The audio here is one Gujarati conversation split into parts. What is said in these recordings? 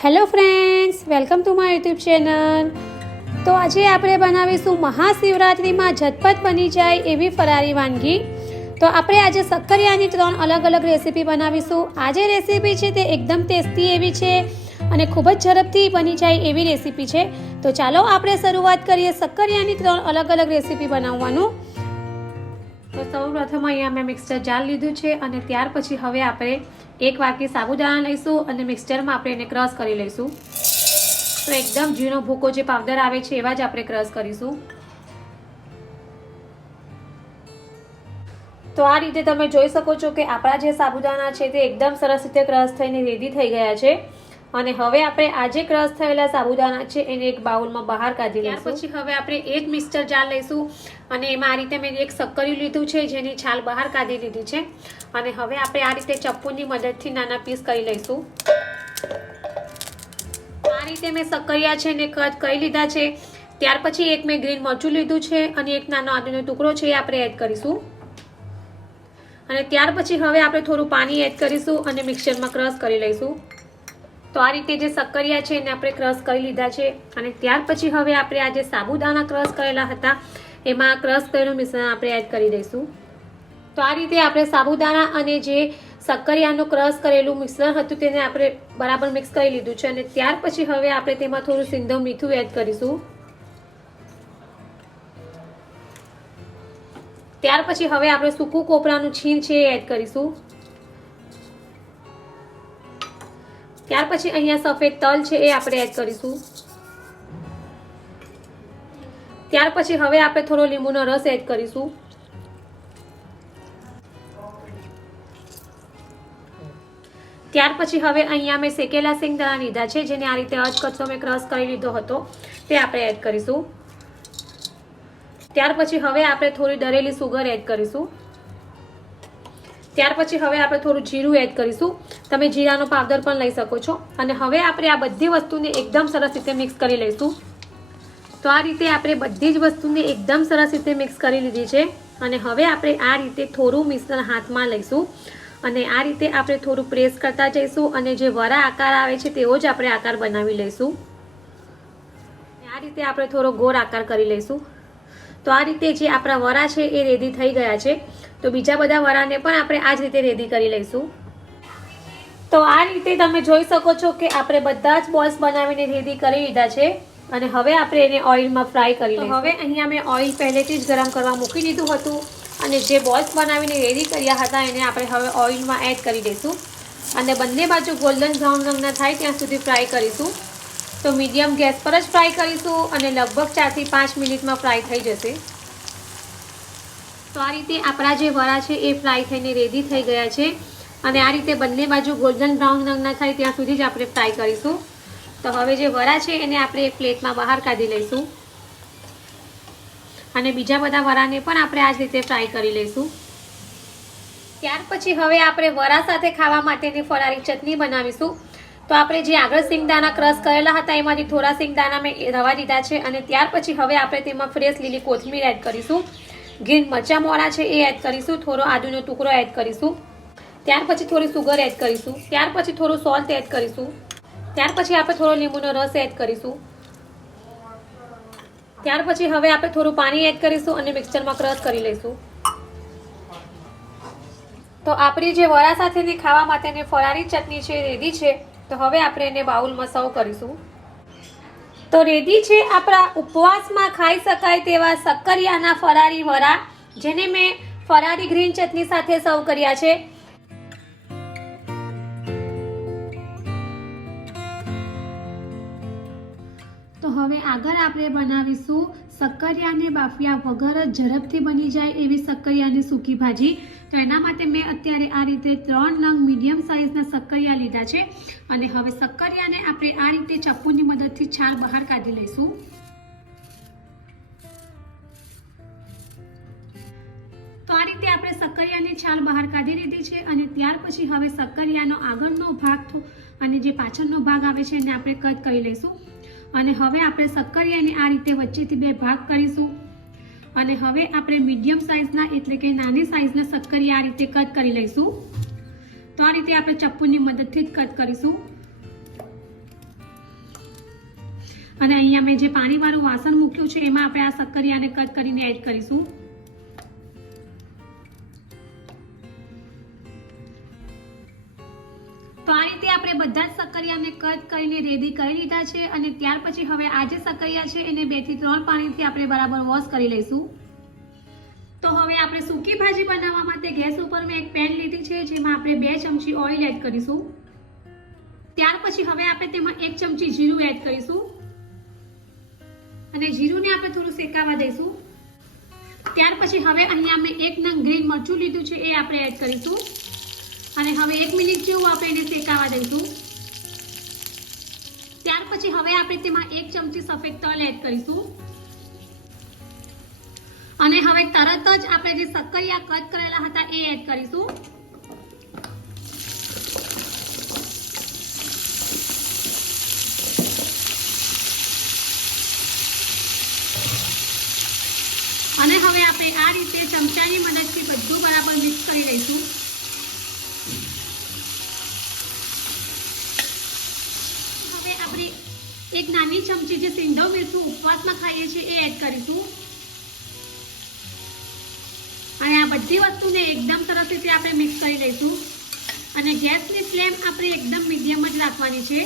Hello friends, welcome to my YouTube channel. તો આજે આપણે બનાવીશું મહાશિવરાત્રિમાં ઝટપટ બની જાય એવી ફરારી વાનગી. તો આપણે આજે સક્કરિયાની ત્રણ અલગ અલગ રેસીપી બનાવીશું. આજે રેસીપી છે તે એકદમ ટેસ્ટી એવી છે અને ખૂબ જ ઝડપથી બની જાય એવી રેસીપી છે. તો ચાલો આપણે શરૂઆત કરીએ સક્કરિયાની ત્રણ અલગ અલગ રેસીપી બનાવવાનું. તો સૌ પ્રથમ અહીંયા મેં મિક્સર જાર લીધું છે અને ત્યાર પછી હવે આપણે એક વાટકી સાબુદાણા લઈશું અને મિક્સચરમાં આપણે એને ક્રશ કરી લઈશું. તો એકદમ ઝીણો ભૂકો જે પાવડર આવે છે એવા જ આપણે ક્રશ કરીશું. તો આ રીતે તમે જોઈ શકો છો કે આપણા જે સાબુદાણા છે તે એકદમ સરસ રીતે ક્રશ થઈને રેડી થઈ ગયા છે. અને હવે આપણે આજે ક્રશ થયેલા સાબુદાણા છે એને એક બાઉલમાં બહાર કાઢી લઈશું. પછી હવે આપણે એક મિક્સચર જાર લઈશું. અને એમાં આ રીતે મેં એક સક્કરિયું લીધું છે, જેની છાલ બહાર કાઢી લીધી છે. અને હવે આપણે આ રીતે ચપ્પુની મદદથી નાના પીસ કરી લઈશું. આ રીતે મેં સક્કરિયા છે ને કદ કરી લીધા છે. ત્યાર પછી એક મેં ગ્રીન મરચું લીધું છે અને એક નાનો આદુનો ટુકડો છે એ આપણે એડ કરીશું. અને ત્યાર પછી હવે આપણે થોડું પાણી એડ કરીશું અને મિક્સરમાં ક્રશ કરી લઈશું. તો આ રીતે જે સક્કરિયા છે એને આપણે ક્રશ કરી લીધા છે. અને ત્યાર પછી હવે આપણે આ જે સાબુદાણા ક્રશ કરેલા હતા એમાં ક્રશ કરેલું મિશ્રણ આપણે એડ કરી દઈશું. તો આ રીતે આપણે સાબુદાણા અને જે સક્કરિયાનું ક્રશ કરેલું મિશ્રણ હતું તેને આપણે બરાબર મિક્સ કરી લીધું છે અને ત્યાર પછી હવે આપણે તેમાં થોડું સિંધવ મીઠું એડ કરીશું. ત્યાર પછી હવે આપણે સૂકું કોપરાનું છીણ છે એ એડ કરીશું. ત્યાર પછી અહીંયા સફેદ તલ છે એ આપણે એડ કરીશું. ત્યાર પછી હવે આપણે થોડો લીંબુનો રસ એડ કરીશું. ત્યાર પછી હવે અહીંયા મેં શેકેલા સિંગદાણા લીધા છે, જેને આ રીતે અધકચરો મેં ક્રશ કરી લીધો હતો, તે આપણે એડ કરીશું. ત્યાર પછી હવે આપણે થોડી દરેલી સુગર એડ કરીશું. ત્યાર પછી હવે આપણે થોડું જીરું એડ કરીશું. તમે જીરાનો પાવડર પણ લઈ શકો છો. અને હવે આપણે આ બધી વસ્તુને એકદમ સરસ રીતે મિક્સ કરી લઈશું. તો આ રીતે આપણે બધી જ વસ્તુને એકદમ સરસ રીતે મિક્સ કરી લીધી છે અને હવે આપણે આ રીતે થોડું મિશ્રણ હાથમાં લઈશું અને આ રીતે આપણે થોડું પ્રેસ કરતા જઈશું અને જે વરા આકાર આવે છે તેવો જ આપણે આકાર બનાવી લઈશું. આ રીતે આપણે થોડો ગોળ આકાર કરી લઈશું. તો આ રીતે જે આપણા વરા છે એ રેડી થઈ ગયા છે. તો બીજા બધા વરાને પણ આપણે આ જ રીતે રેડી કરી લઈશું. તો આ રીતે તમે જોઈ શકો છો કે આપણે બધા જ બોલ્સ બનાવીને રેડી કરી લીધા છે. અને હવે આપણે એને ઓઇલમાં ફ્રાય કરી લઈશું. હવે અહીંયા મેં ઓઇલ પહેલેથી જ ગરમ કરવા મૂકી દીધું હતું અને જે બોલ્સ બનાવીને રેડી કર્યા હતા એને આપણે હવે ઓઇલમાં એડ કરી દઈશું. અને બંને બાજુ ગોલ્ડન બ્રાઉન રંગના થાય ત્યાં સુધી ફ્રાય કરીશું. તો મીડિયમ ગેસ પર જ ફ્રાય કરીશું અને લગભગ ચારથી પાંચ મિનિટમાં ફ્રાય થઈ જશે. તો આ રીતે આપણા જે વરા છે એ ફ્રાય થઈને રેડી થઈ ગયા છે. અને આ રીતે બંને બાજુ ગોલ્ડન બ્રાઉન રંગના થાય ત્યાં સુધી જ આપણે ફ્રાય કરીશું. તો હવે જે વરા છે એને આપણે એક પ્લેટમાં બહાર કાઢી લઈશું. અને બીજા બધા વરાને પણ આપણે આ જ રીતે ફ્રાય કરી લઈશું. ત્યાર પછી હવે આપણે વરા સાથે ખાવા માટેની ફરારી ચટણી બનાવીશું. તો આપણે જે આગળ સિંગદાણા ક્રશ કરેલા હતા, એમાંથી થોડા સિંગદાણા મેં રવા દીધા છે. અને ત્યાર પછી હવે આપણે તેમાં ફ્રેશ લીલી કોથમીર એડ કરીશું. ગ્રીન મરચા મોરા છે એ એડ કરીશું. થોડો આદુનો ટુકડો એડ કરીશું. ત્યાર પછી થોડી સુગર એડ કરીશું. ત્યાર પછી થોડું સોલ્ટ એડ કરીશું. ત્યાર પછી આપણે થોડો લીંબુનો રસ એડ કરીશું. ત્યાર પછી હવે આપણે થોડું પાણી એડ કરીશું અને મિક્સચરમાં ક્રશ કરી લઈશું. તો આપણી જે વડા સાથેની ખાવા માટેની ફરારી ચટણી છે, રેડી છે, તો હવે આપણે એને બાઉલમાં સર્વ કરીશું. તો રેડી છે આપણા ઉપવાસમાં ખાઈ શકાય તેવા સક્કરિયાના ફરારી વરા જેને મેં ફરારી ગ્રીન ચટણી સાથે સર્વ કર્યા છે. હવે આગળ આપણે બનાવીશું સક્કરિયાને બાફિયા વગર જ ઝડપથી બની જાય એવી સક્કરિયાની સૂકી ભાજી. તો એના માટે મેં અત્યારે આ રીતે ત્રણ નંગ મીડિયમ સાઇઝના સક્કરિયા લીધા છે. અને હવે સક્કરિયાને આપણે આ રીતે ચપ્પુની મદદથી છાલ બહાર કાઢી લઈશું. તો આ રીતે આપણે સક્કરિયાની છાલ બહાર કાઢી લીધી છે અને ત્યાર પછી હવે સક્કરિયાનો આગળનો ભાગ અને જે પાછળનો ભાગ આવે છે એને આપણે કટ કરી લઈશું. અને હવે આપણે સક્કરિયાને આ રીતે વચ્ચેથી બે ભાગ કરીશું. અને હવે આપણે મીડિયમ સાઇઝના એટલે કે નાની સાઇઝના શક્કરિયા આ રીતે કટ કરી લઈશું. તો આ રીતે આપણે ચપ્પુની મદદથી જ કટ કરીશું. અને અહીંયા મેં જે પાણીવાળું વાસણ મૂક્યું છે, એમાં આપણે આ સક્કરિયાને કટ કરીને એડ કરીશું. રેડી કરી લીધા છે અને ત્યાર પછી હવે આ જે સક્કરિયા છે એને બેથી ત્રણ પાણીથી આપણે બરાબર વોશ કરી લઈશું. તો હવે આપણે સૂકી ભાજી બનાવવા માટે ગેસ ઉપર મેં એક પેન લીધી છે, જેમાં આપણે બે ચમચી ઓઇલ એડ કરીશું. ત્યાર પછી હવે આપણે તેમાં એક ચમચી જીરું એડ કરીશું. અને જીરુંને આપણે થોડું શેકાવા દઈશું. ત્યાર પછી હવે અહીંયા મેં એક નંગ ગ્રીન મરચું લીધું છે, એ આપણે એડ કરીશું. અને હવે એક મિનિટ જેવું આપણે એને શેકાવા દઈશું. ત્યાર પછી હવે આપણે તેમાં એક ચમચી સફેદ તલ એડ કરીશું. અને હવે તરત જ આપણે જે સક્કરિયા કટ કરેલા હતા એ એડ કરીશું. અને હવે આપણે આ રીતે ચમચાની મદદથી બધું બરાબર મિક્સ કરી લઈશું. એક નાની ચમચી જે સિંધવ મીઠું ઉપવાસમાં ખાઈએ છીએ એ એડ કરીશું. અને આ બધી વસ્તુને એકદમ સરસ રીતે આપણે મિક્સ કરી લઈશું. અને ગેસની ફ્લેમ આપણે એકદમ મીડિયમ જ રાખવાની છે.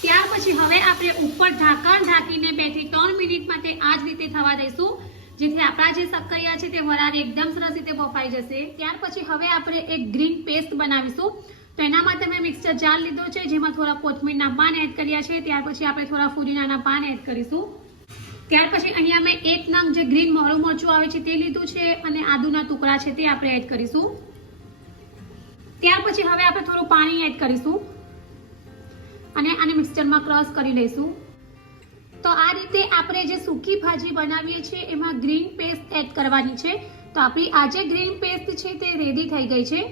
ત્યાર પછી હવે આપણે ઉપર ઢાંકણ ઢાંકીને બેથી ત્રણ મિનિટ માટે આ જ રીતે થવા દઈશું. જેથી આપણા જે સક્કરિયા છે તે વરાળ એકદમ સરસ રીતે બફાઈ જશે. ત્યાર પછી હવે આપણે એક ગ્રીન પેસ્ટ બનાવીશું. તો એના માટે મેં મિક્સર જાર લીધો છે, જેમાં થોડા કોથમીરના પાન એડ કર્યા છે, ત્યાર પછી આપણે થોડા ફુદીનાના પાન એડ કરીશું. ત્યાર પછી અહીંયા મેં એક નંગ જે ગ્રીન મોરું મરચું આવે છે તે લીધું છે અને આદુના ટુકડા છે તે આપણે એડ કરીશું. ત્યાર પછી હવે આપણે થોડું પાણી એડ કરીશું અને આને મિક્સચરમાં ક્રશ કરી લઈશું. તો આ રીતે આપણે જે સૂકી ભાજી બનાવીએ છીએ, એમાં ગ્રીન પેસ્ટ એડ કરવાની છે. તો આપણી આજે ગ્રીન પેસ્ટ છે તે રેડી થઈ ગઈ છે.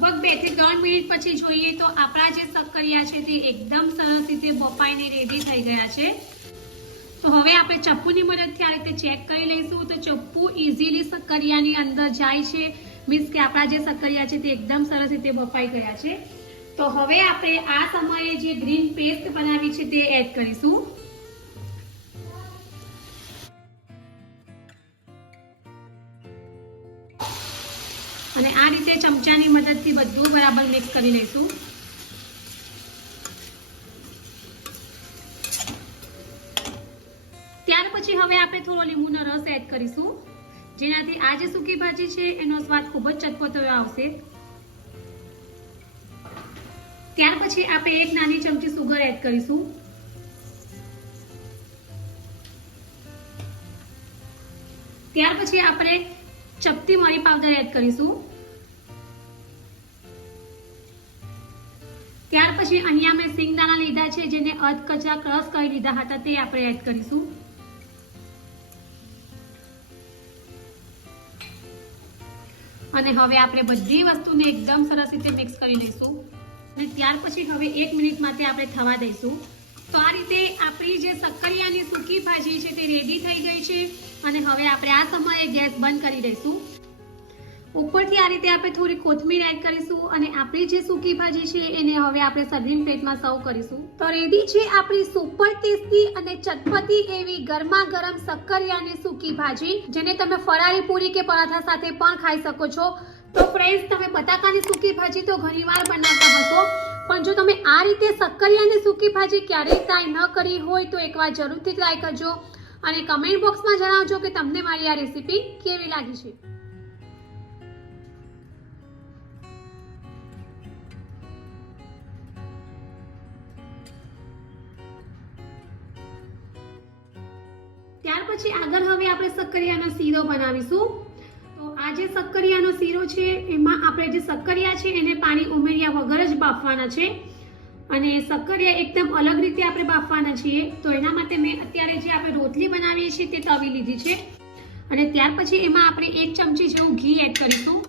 લગભગ બેથી ત્રણ મિનિટ પછી જોઈએ તો આપણા જે સક્કરિયા છે તે એકદમ સરસ રીતે બફાઈને રેડી થઈ ગયા છે. તો હવે આપણે ચપ્પુની મદદથી આ રીતે ચેક કરી લઈશું. તો ચપ્પુ ઇઝીલી સક્કરિયાની અંદર જાય છે. મીન્સ કે આપણા જે સક્કરિયા છે તે એકદમ સરસ રીતે બફાઈ ગયા છે. તો હવે આપણે આ સમયે જે ગ્રીન પેસ્ટ બનાવી છે તે એડ કરીશું. આ રીતે ચમચાની મદદથી બધું બરાબર મિક્સ કરી લઈશું. ત્યાર પછી હવે આપણે થોડો લીંબુનો રસ એડ કરીશું. જેનાથી આ જે સૂકી ભાજી છે, એનો સ્વાદ ખૂબ જ ચટપટો આવશે. ત્યાર પછી આપણે એક નાની ચમચી સુગર એડ કરીશું. ત્યાર પછી આપણે ચપટી મરી પાવડર એડ કરીશું. ત્યાર પછી અહીંયા મેં સિંગદાણા લીધા છે, જેને અધ કચરા ક્રશ કરી લીધા હતા, તે આપણે એડ કરીશું. અને હવે આપણે બધી વસ્તુને એકદમ સરસ રીતે મિક્સ કરી લઈશું. અને ત્યાર પછી હવે એક મિનિટ માટે આપણે થવા દઈશું. તો આ રીતે આપણી જે સક્કરિયાની સૂકી ભાજી છે, તે રેડી થઈ ગઈ છે. અને હવે આપણે આ સમયે ગેસ બંધ કરી દઈશું. ઉપરથી આ રીતે આપણે થોડી કોથમીર એડ કરીશું અને આપણી જે સૂકી ભાજી છે એને હવે આપણે સર્વિંગ પ્લેટમાં સર્વ કરીશું. તો રેડી છે આપણી સુપર ટેસ્ટી અને ચટપટી એવી ગરમા ગરમ સક્કરિયાની સૂકી ભાજી, જેને તમે ફરાળી પૂરી કે પરાઠા સાથે પણ ખાઈ શકો છો. તો ફ્રેન્ડ્સ તમે બટાકાની સૂકી ભાજી તો ઘણીવાર બનાવતા હશો, પણ જો તમે આ રીતે સક્કરિયાની સૂકી ભાજી ક્યારેય ટ્રાય ન કરી હોય તો એકવાર જરૂરથી ટ્રાય કરજો. અને કમેન્ટ બોક્સમાં જણાવજો કે તમને મારી આ રેસીપી કેવી લાગી છે. પછી આગળ હવે આપણે સક્કરિયાનો શીરો બનાવીશું. તો આ જે સક્કરિયાનો શીરો છે, એમાં આપણે જે સક્કરિયા છે, એને પાણી ઉમેર્યા વગર જ બાફવાના છે. અને સક્કરિયા એકદમ અલગ રીતે આપણે બાફવાના છીએ. તો એના માટે મેં અત્યારે જે આપણે રોટલી બનાવીએ છીએ, તે તવી લીધી છે. અને ત્યાર પછી એમાં આપણે એક ચમચી જેવું ઘી એડ કરીશું.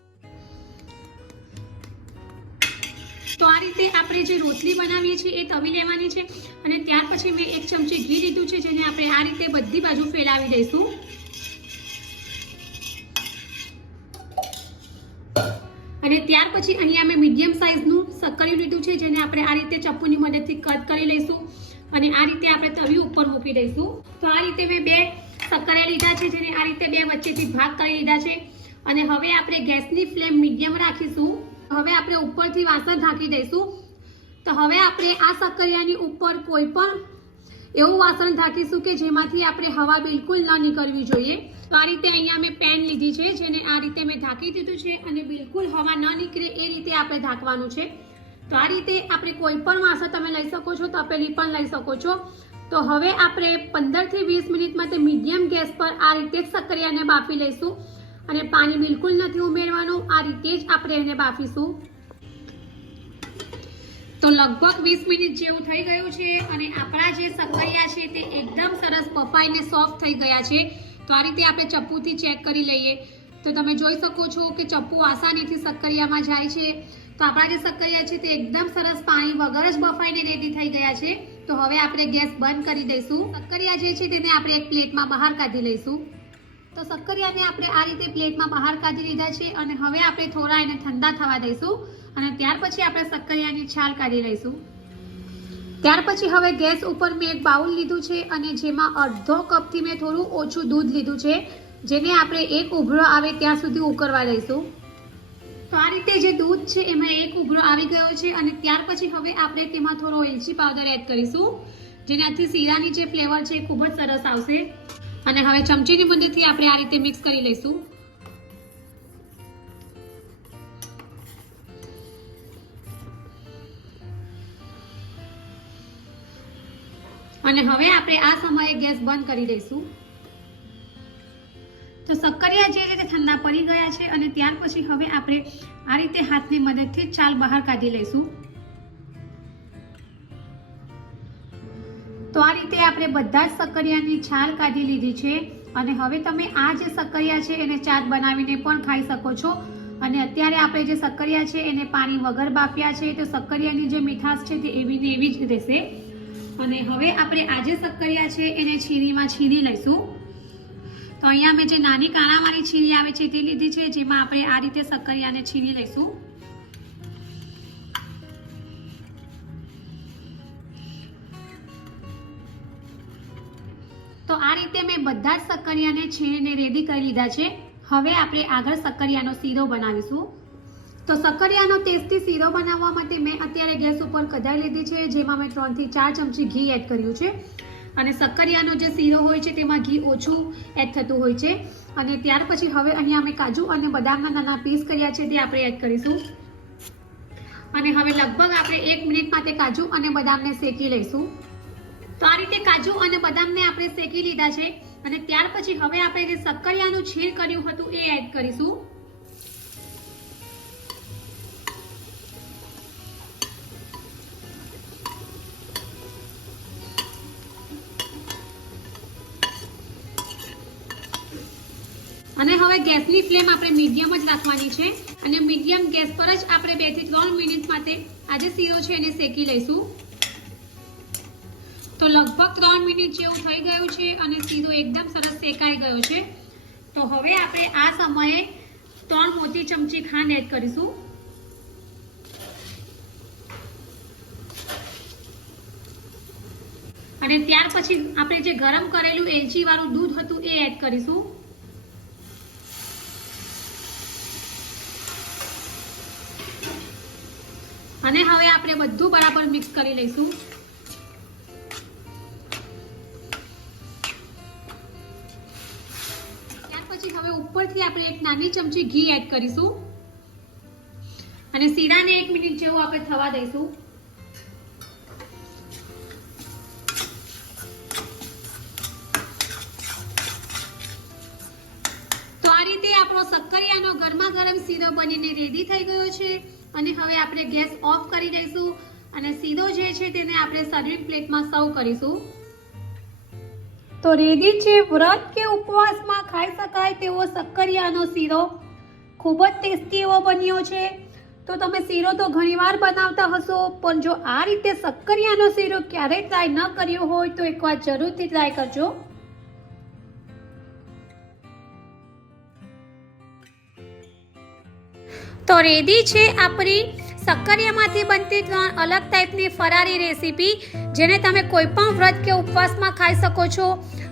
રીતે આપણે જે રોટલી બનાવીએ છીએ એ તવી લેવાની છે અને ત્યાર પછી મેં એક ચમચી ઘી લીધું છે, જેને આપણે આ રીતે બધી બાજુ ફેલાવી દઈશું. અને ત્યાર પછી અહીંયા મેં મીડિયમ સાઇઝનું સક્કરિયું લીધું છે, જેને આપણે આ રીતે ચપ્પુની મદદથી કટ કરી લઈશું અને આ રીતે આપણે તવી ઉપર મૂકી દઈશું. તો આ રીતે મેં બે સક્કરિયા લીધા છે, જેને આ રીતે બે વચ્ચેથી ભાગ કરી લીધા છે. અને હવે આપણે ગેસની ફ્લેમ મીડિયમ રાખીશું. હવે આપણે ઉપરથી વાસણ ઢાંકી દઈશું. તો હવે આપણે આ સક્કરિયાની ઉપર કોઈ પણ એવું વાસણ ઢાંકીશું કે જેમાંથી આપણે હવા બિલકુલ ન નીકળવી જોઈએ. તો આ રીતે અહીંયા મેં પેન લીધી છે, જેને આ રીતે મેં ઢાંકી દીધું છે અને બિલકુલ હવા ન નીકળે એ રીતે આપણે ઢાંકવાનું છે. તો આ રીતે આપણે કોઈ પણ વાસણ તમે લઈ શકો છો, તપેલી પણ લઈ શકો છો. તો હવે આપણે પંદરથી વીસ મિનિટ માટે મીડિયમ ગેસ પર આ રીતે જ સક્કરિયાને બાફી લઈશું. અને પાણી બિલકુલ નથી ઉમેરવાનું. આ રીતે જ આપણે એને બાફીશું. તો લગભગ વીસ મિનિટ જેવું થઈ ગયું છે અને આપણા જે સક્કરિયા છે તે એકદમ સરસ બફાઈને સોફ્ટ થઈ ગયા છે. તો આ રીતે આપણે ચપ્પુથી ચેક કરી લઈએ. તો તમે જોઈ શકો છો કે ચપ્પુ આસાનીથી સક્કરિયામાં જાય છે. તો આપણા જે સક્કરિયા છે તે એકદમ સરસ પાણી વગર જ બફાઈને રેડી થઈ ગયા છે. તો હવે આપણે ગેસ બંધ કરી દઈશું. સક્કરિયા જે છે તેને આપણે એક પ્લેટમાં બહાર કાઢી લઈશું. તો સક્કરિયાને આપણે આ રીતે પ્લેટમાં બહાર કાઢી લીધા છે અને હવે આપણે થોડા એને ઠંડા થવા દઈશું અને ત્યાર પછી આપણે સક્કરિયાની છાલ કાઢી લઈશું. ત્યાર પછી હવે ગેસ ઉપર મેં એક બાઉલ લીધું છે અને જેમાં અડધો કપથી મેં થોડું ઓછું દૂધ લીધું છે, જેને આપણે એક ઉભરો આવે ત્યાં સુધી ઉકળવા લઈશું તો આ રીતે જે દૂધ છે એમાં એક ઉભરો આવી ગયો છે અને ત્યાર પછી હવે આપણે તેમાં થોડો એલચી પાવડર એડ કરીશું, જેનાથી શીરાની જે ફ્લેવર છે એ ખૂબ જ સરસ આવશે. અને હવે ચમચીની મદદથી આપણે આ રીતે મિક્સ કરી લઈશું. અને હવે આપણે આ સમયે ગેસ બંધ કરી દઈશું. તો સક્કરિયા જે રીતે ઠંડા પડી ગયા છે અને ત્યાર પછી હવે આપણે આ રીતે હાથની મદદથી ચાલ બહાર કાઢી લઈશું. તો આ રીતે આપણે બધા જ સક્કરિયાની છાલ કાઢી લીધી છે અને હવે તમે આ જે સક્કરિયા છે એને ચાટ બનાવીને પણ ખાઈ શકો છો. અને અત્યારે આપણે જે સક્કરિયા છે એને પાણી વગર બાફ્યા છે, તો સક્કરિયાની જે મીઠાશ છે તે એવી ને એવી જ રહેશે. અને હવે આપણે આ જે સક્કરિયા છે એને છીરીમાં છીરી લઈશું. તો અહીંયા મેં જે નાની કાણાવાળી છીરી આવે છે તે લીધી છે, જેમાં આપણે આ રીતે સક્કરિયાને છીરી લઈશું. બધા જ સક્કરિયાને છીણીને રેડી કરી લીધા છે. હવે આપણે આગળ સક્કરિયાનો શીરો બનાવીશું. તો સક્કરિયાનો ટેસ્ટી શીરો બનાવવા માટે મેં અત્યારે ગેસ ઉપર કઢાઈ લીધી છે, જેમાં મેં ત્રણથી ચાર ચમચી ઘી એડ કર્યું છે. અને સક્કરિયાનો જે શીરો હોય છે, તેમાં ઘી ઓછું એડ થતું હોય છે. અને ત્યાર પછી હવે અહીંયા અમે કાજુ અને બદામના નાના પીસ કર્યા છે, તે આપણે એડ કરીશું. અને હવે લગભગ આપણે એક મિનિટ માટે કાજુ અને બદામને શેકી લઈશું. તો આ રીતે કાજુ અને બદામને આપણે શેકી લીધા છે. અને ત્યાર પછી હવે આપણે જે સક્કરિયાનું છીણ કર્યું હતું એ એડ કરીશું. અને હવે ગેસની ફ્લેમ આપણે મીડિયમ જ રાખવાની છે. અને મીડિયમ ગેસ પર જ આપણે બેથી ત્રણ મિનિટ માટે આ જે શીરો છે એને શેકી લઈશું. લગભગ ત્રણ મિનિટ જેવું થઈ ગયું છે અને સીધો એકદમ સરસ શેકાઈ ગયો છે. તો હવે આપણે આ સમયે ત્રણ મોટી ચમચી ખાંડ એડ કરીશું. અને ત્યાર પછી આપણે જે ગરમ કરેલું એલચી વાળું દૂધ હતું એ એડ કરીશું. અને હવે આપણે બધું બરાબર મિક્સ કરી લઈશું. પછી હવે ઉપરથી આપણે એક નાની ચમચી ઘી એડ કરીશું. અને શીરાને એક મિનિટ જેવું આપણે થવા દઈશું. તો આ રીતે આપણો સક્કરિયાનો ગરમા ગરમ શીરો બનીને રેડી થઈ ગયો છે. અને હવે આપણે ગેસ ઓફ કરી દઈશું. અને શીરો જે છે તેને આપણે સર્વિંગ પ્લેટમાં સર્વ કરીશું. તો રેડી છે, વ્રત કે ઉપવાસમાં ખાઈ શકાય તેવો સક્કરિયાનો શીરો? ખૂબ જ ટેસ્ટી એવો બન્યો છે. તો તમે શીરો તો ઘણીવાર બનાવતા હશો, પણ જો આ રીતે સક્કરિયાનો શીરો ક્યારેય ટ્રાય ન કર્યો હોય તો એકવાર જરૂરથી ટ્રાય કરજો. તો રેડી છે આપણી સક્કરિયામાંથી બનતી ત્રણ અલગ ટાઈપની ફરારી રેસીપી જેને તમે કોઈ પણ વ્રત કે ઉપવાસમાં ખાઈ શકો છો.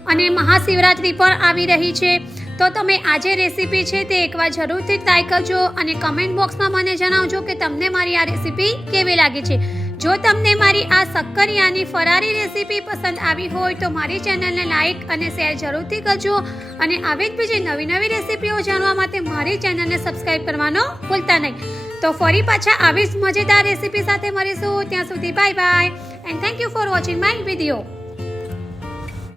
અને મહાશિવરાત્રિ પણ આવી રહી છે. તો તમે આજે રેસીપી છે તે એકવાર જરૂરથી ટ્રાય કરજો અને કમેન્ટ બોક્સમાં મને જણાવજો કે તમને મારી આ રેસીપી કેવી લાગી છે. જો તમને મારી આ સક્કરિયાની ફરારી રેસીપી પસંદ આવી હોય તો મારી ચેનલને લાઇક અને શેર જરૂરથી કરજો. અને આવી જ બીજી નવી નવી રેસીપીઓ જાણવા માટે મારી ચેનલને સબસ્ક્રાઈબ કરવાનો ભૂલતા નહીં. તો ફરી પાછા આવી જ મજેદાર રેસીપી સાથે મળીશું. ત્યાં સુધી bye bye and thank you for watching my video